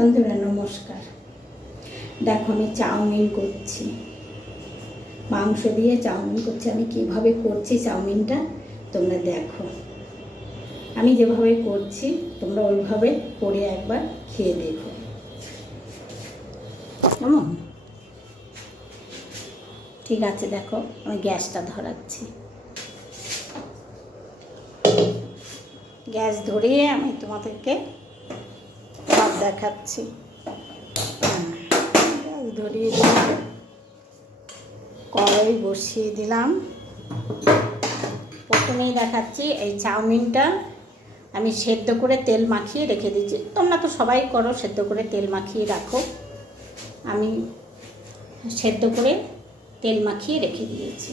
বন্ধুরা নমস্কার। দেখো আমি চাউমিন করছি, মাংস দিয়ে চাউমিন করছি। আমি কিভাবে করছি চাউমিনটা তোমরা দেখো। আমি যেভাবে করছি তোমরা ওইভাবে করে একবার খেয়ে দেখো কেমন। ঠিক আছে, দেখো আমি গ্যাসটা ধরাচ্ছি। গ্যাস ধরিয়ে আমি তোমাদেরকে সব দেখাচ্ছি। গ্যাস ধরিয়ে দিলাম, কড়াই বসিয়ে দিলাম। প্রথমেই দেখাচ্ছি এই চাউমিনটা আমি সেদ্ধ করে তেল মাখিয়ে রেখে দিচ্ছি। তোমরা তো সবাই করো, সেদ্ধ করে তেল মাখিয়ে রাখো। আমি সেদ্ধ করে তেল মাখিয়ে রেখে দিয়েছি।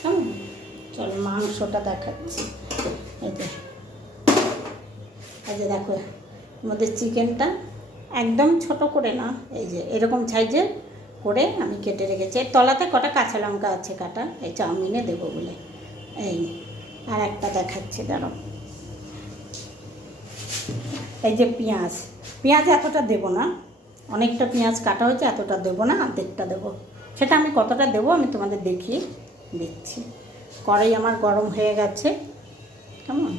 কেমন, চলো মাংসটা দেখাচ্ছি। এই যে দেখো, আমাদের চিকেনটা একদম ছোট করে না, এই যে এরকম সাইজের করে আমি কেটে রেখেছি। এর তলাতে কটা কাঁচা লঙ্কা আছে কাটা, এই চাউমিনে দেবো বলে। এই আর একটা দেখাচ্ছি, দাঁড়াও। এই যে পেঁয়াজ এতটা দেবো না, অনেকটা পেঁয়াজ কাটা হয়েছে, এতটা দেবো না, অর্ধেকটা দেবো। সেটা আমি কতটা দেবো আমি তোমাদের দেখিয়ে দিচ্ছি। কড়াই আমার গরম হয়ে গেছে, কেমন।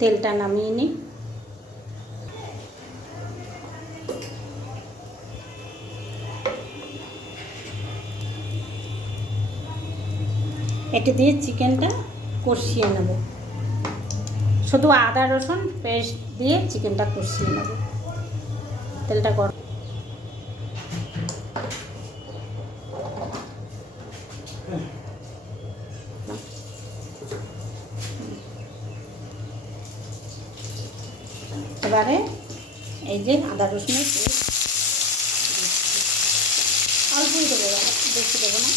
তেলটা নামিয়ে নিই। এটা দিয়ে চিকেনটা কষিয়ে নেব, শুধু আদা রসুন পেস্ট দিয়ে চিকেনটা কষিয়ে নেব। তেলটা গরম। এবারে এই যে আদা রসুনের পেস্ট অল্পই দেবো, বেশি দেবো না।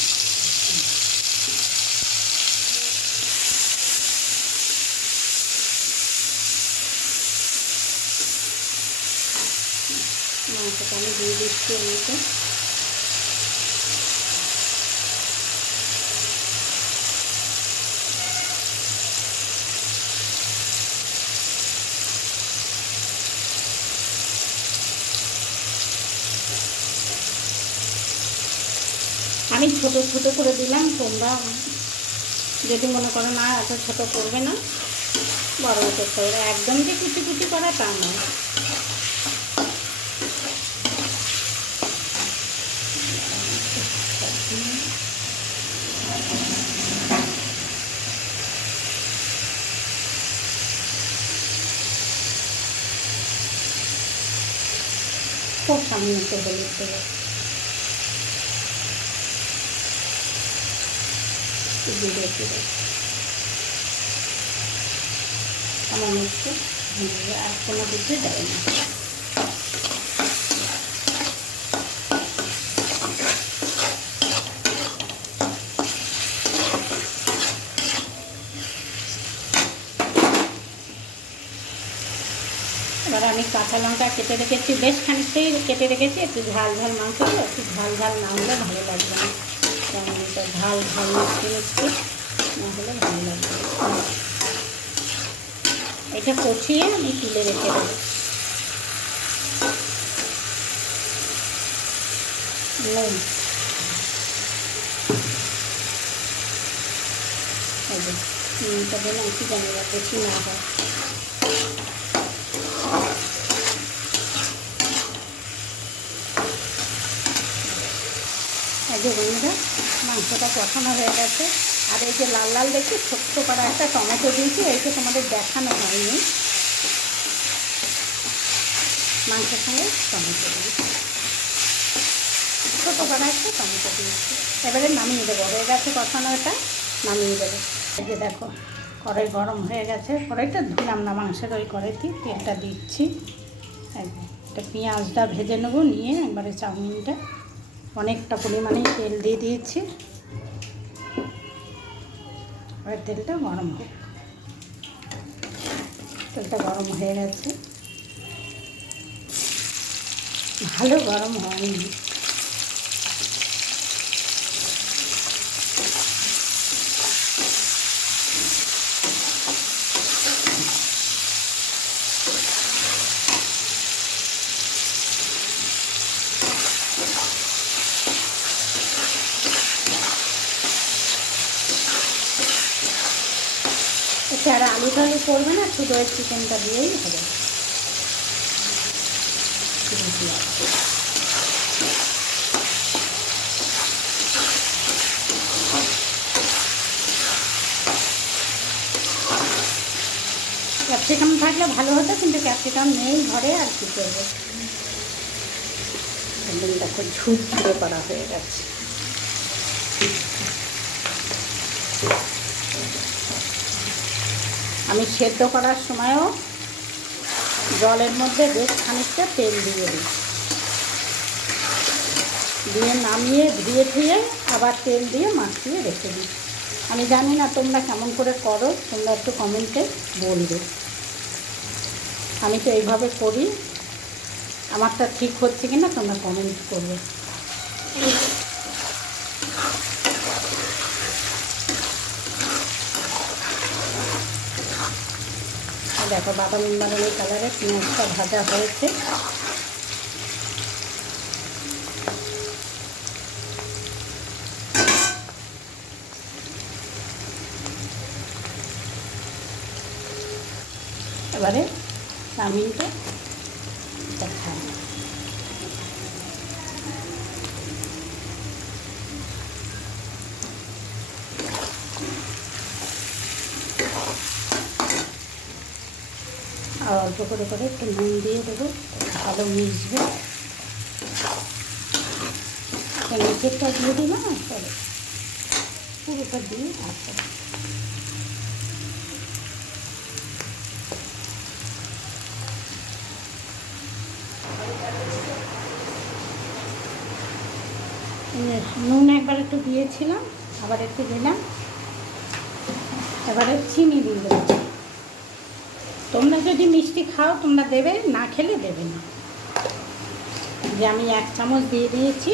মাংসটা আমি দিয়ে দিচ্ছি এমনিতে। আমি ছোটো ছোটো করে দিলাম, তোমরা যদি মনে করো না এত ছোটো করবে না, বড় মতো করে। একদম যে কুচি কুচি করা তা নয়। খুব সামনে একটু হলুদ দেবো, আমার একটু আর কোনো কিছু দেয় না। এবার আমি কাঁচা লঙ্কা কেটে রেখেছি, বেশ খানিকটাই কেটে রেখেছি। একটু ঝাল ঝাল মাংস তো, একটু ঝাল ঝাল না হলে ভালো লাগবে না। যেমন এটা ঝাল ঝাল মিষ্টি মিষ্টি না হলে ভালো লাগবে। এটা কষিয়ে আমি তুলে রেখে দেবো। নুন, নুনটা দিলাম, কি জানি না বেশি না হয়। এই যে বন্ধুরা, মাংসটা কষানো হয়ে গেছে। আর এই যে লাল লাল দেখছি ছোট্ট করা একটা টমেটো দিয়েছি, এইটা তোমাদের দেখানো হয়নি। মাংসের সঙ্গে টমেটো দিয়েছি, ছোটো করা একটা টমেটো দিয়েছি। এবারে নামিয়ে দেবো, হয়ে গেছে কষানো, এটা নামিয়ে দেবো। এই যে দেখো কড়াই গরম হয়ে গেছে, কড়াইটা ধুলাম না, মাংসের ওই কড়াইতে তেলটা দিচ্ছি। এটা পেঁয়াজটা ভেজে নেবো, নিয়ে একবারে চাউমিনটা অনেকটা পরিমাণে তেল দিয়ে দিয়েছি। এবার তেলটা গরম হোক। তেলটা গরম হয়ে গেছে, ভালো গরম হয়নি। এতে আর আলু টালু করবে না, শুধু ওই চিকেনটা দিয়েই হবে। ক্যাপসিকাম থাকলে ভালো হতো, কিন্তু ক্যাপসিকাম নেই ঘরে, আর কী করবো। একদম দেখো ঝুরঝুরে করা হয়ে গেছে। আমি সেদ্ধ করার সময়ও জলের মধ্যে বেশ খানিকটা তেল দিয়ে দিই, দিয়ে নামিয়ে ধুয়ে ধুয়ে আবার তেল দিয়ে মাখিয়ে রেখে দিই। আমি জানি না তোমরা কেমন করে করো, তোমরা একটু কমেন্টে বলবে। আমি তো এইভাবে করি, আমারটা ঠিক হচ্ছে কি না তোমরা কমেন্ট করবে। দেখো বাদামি বাদামি কালারে পেঁয়াজটা ভাজা হয়েছে। এবারে চাউমিনটা দেখাই। আর অল্প করে করে একটু নুন দিয়ে দেবো, ভালো মিশবে। নিচেরটা দিয়ে দিই না, তবে পুরোটা দিয়ে আসবে। নুন একবার একটু দিয়েছিলাম, আবার একটু দিলাম। এবারে চিনি দিয়ে দেবো। তোমরা যদি মিষ্টি খাও তোমরা দেবে, না খেলে দেবে না। যে আমি 1 চামচ দিয়ে দিয়েছি,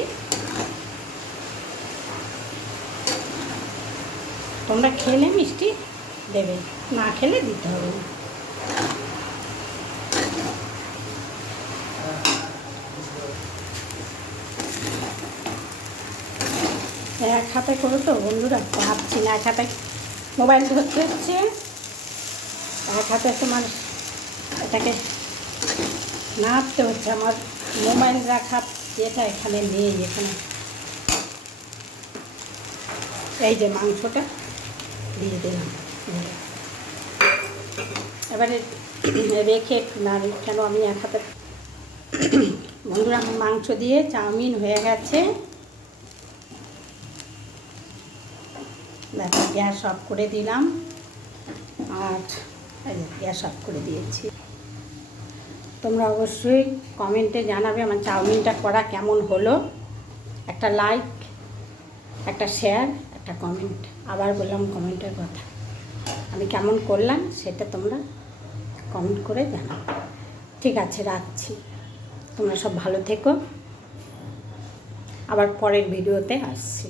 তোমরা খেলে মিষ্টি দেবে, না খেলে দিতে হবে না। এক হাতে করো তো বন্ধুরা, ভাবছি না। এক হাতে মোবাইল ধরতে হচ্ছে, এক হাতে তোমার এটাকে নাড়তে হচ্ছে। আমার মোবাইল রাখার যেটা এখানে নেই, এখানে এই যে মাংসটা দিয়ে দিলাম। এবারে রেখে নাড়ি, কেন আমি এক হাতে। বন্ধুরা মাংস দিয়ে চাউমিন হয়ে গেছে। দেখো গ্যাস অফ করে দিলাম, আর গ্যাস অফ করে দিয়েছি। তোমরা অবশ্যই কমেন্টে জানাবে আমার চাউমিনটা করা কেমন হলো। একটা লাইক, একটা শেয়ার, একটা কমেন্ট। আবার বললাম কমেন্টের কথা, আমি কেমন করলাম সেটা তোমরা কমেন্ট করে জানাও। ঠিক আছে, রাখছি। তোমরা সব ভালো থেকো, আবার পরের ভিডিওতে আসছি।